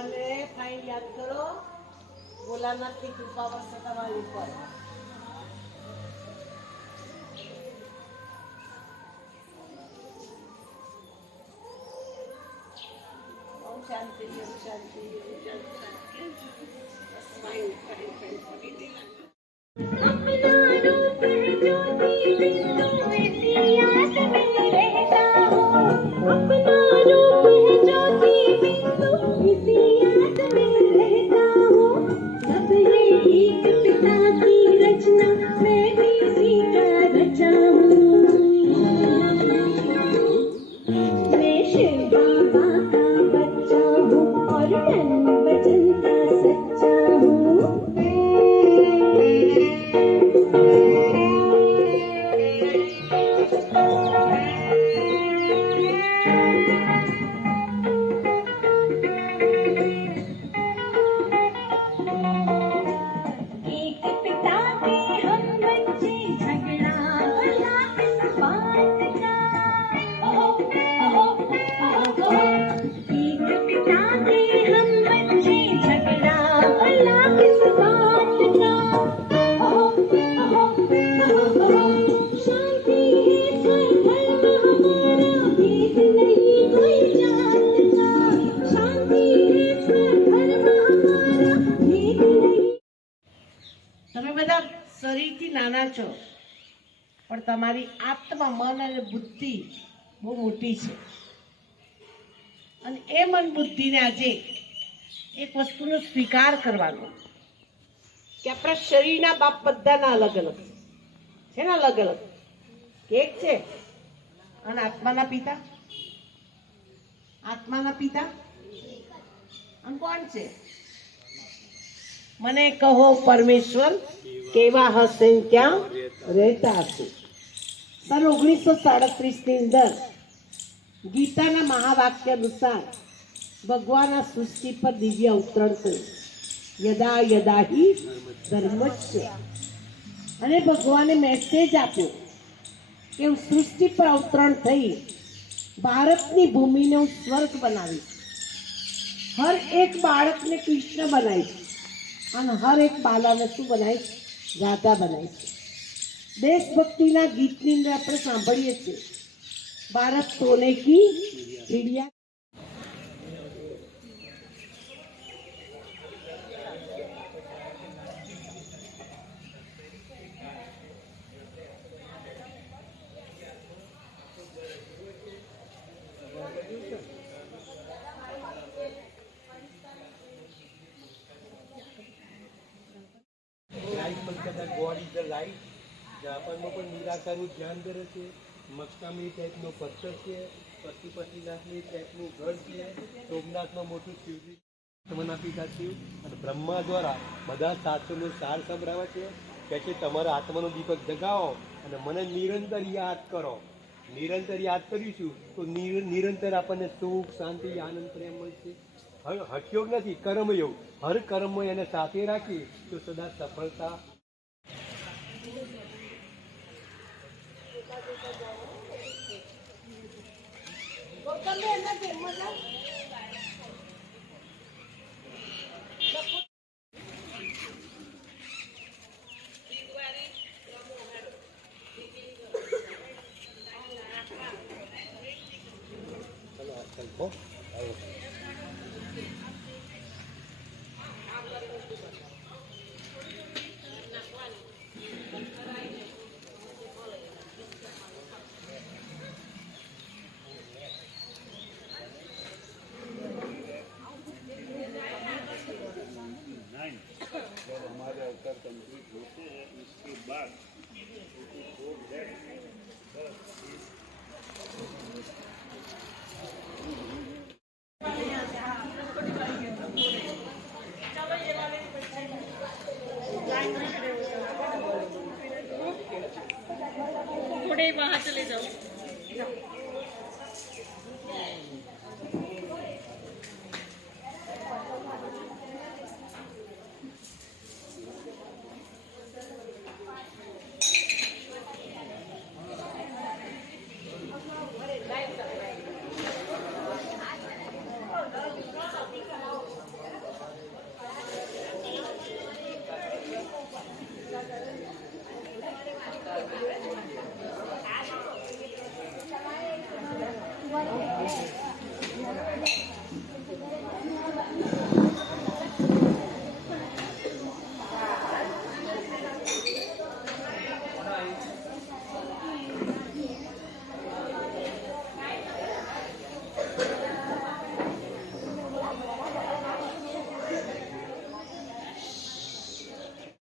મને ફાઇન યાદ કરો, ભોલાનાથની કૃપા વરસે તમારી ઉપર. ઓમ શાંતિ, ઓમ શાંતિ, ઓમ શાંતિ. Fine fine fine fine. अपना रूप है ज्योति बिंदु इसी याद में रहता हूँ. अपना रूप है ज्योति बिंदु इसी याद में रहता हूँ. सब है एक पिता की रचना, मैं भी इसी का बचा हूँ. मैं शिव बाबा का बच्चा हूँ और तन वचन का सच्चा हूँ. एक पिता के हम बच्चे, झगड़ा भला किस बात का. एक पिता के हम बच्चे, झगड़ा भला किस बात का. शांति है स्वधर्म हमारा, भेद नहीं कोई जात का. शांति है स्वधर्म हमारा, भेद नहीं. તમે બધા શરીરથી નાના છો, પણ તમારી આત્મા, મન અને બુદ્ધિ બહુ મોટી છે. અને એ મન બુદ્ધિને આજે એક વસ્તુનો સ્વીકાર કરવાનો કે આપણા શરીરના બાપ બધાના અલગ અલગ છે ને, અલગ અલગ એક છે. અને આત્માના પિતા, આત્માના પિતા અને કોણ છે? મને કહો પરમેશ્વર કેવા હશે ને ક્યાં રહેતા હશે. સન 1937 ની અંદર ગીતાના મહાવાક્ય અનુસાર ભગવાનના સૃષ્ટિ પર દિવ્ય અવતરણ થયું. યદા યદા હિ ધર્મસ્ય. અને ભગવાને મેસેજ આપ્યો કે હું સૃષ્ટિ પર અવતરણ થઈ ભારતની ભૂમિને હું સ્વર્ગ બનાવીશ. હર એક બાળકને કૃષ્ણ બનાવીશ અને હર એક બાલાને શું બનાવીશ? રાધા બનાવીશ. દેશભક્તિના ગીતની અંદર આપણે સાંભળીએ છીએ, ભારત સોને કી ચિડિયા. લાઈટ પણ કદાચ ગોડ ઇઝ ધ લાઈટ. જાપાનમાં પણ નિરાકારનું ધ્યાન કરે છે. મસ્કામી ટાઈપનો પથ્થર છે. પશુપતિનાથની ટાઈપનું ઘર છે. સોમનાથમાં મોટું શિવજી તમારા પિતા શિવ અને બ્રહ્મા દ્વારા બધા શાસ્ત્રોનો સાર સંભળાવે છે. કે છે તમારા આત્માનો દીપક જગાવો અને મને નિરંતર યાદ કરો. નિરંતર યાદ કરીશું તો નિરંતર આપણને સુખ, શાંતિ, આનંદ, પ્રેમ મળશે. હઠયોગ નથી, કર્મયોગ. હર કર્મ એને સાથે રાખી તો સદા સફળતા. ચલો આજકાલ બહુ